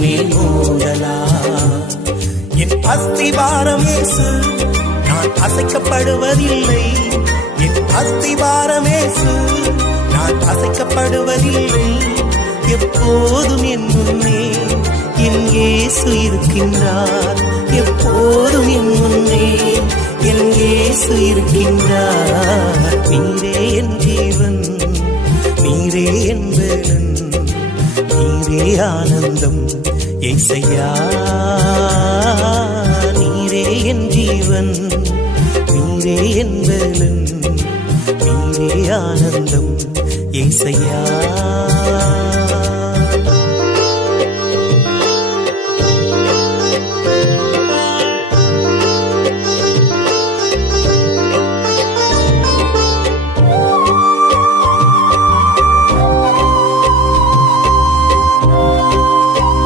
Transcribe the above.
மேல் மோதலாம். என் அஸ்திவாரம் இயேசு, நான் அசைக்கப்படுவதில்லை. என் அஸ்திவாரம் இயேசு, நான் அசைக்கப்படுவதில்லை. எப்போதும் என் முன்னே என் இயேசு இருக்கின்றார். எப்போதும் என் முன்னே என் இயேசு இருக்கின்றார். நீரே என் ஜீவன், நீரே என் பலன், நீரே ஆனந்தம் ஏசையா. நீரே என் ஜீவன், நீரே என் பலன், நீரே ஆனந்தம் ஏசையா.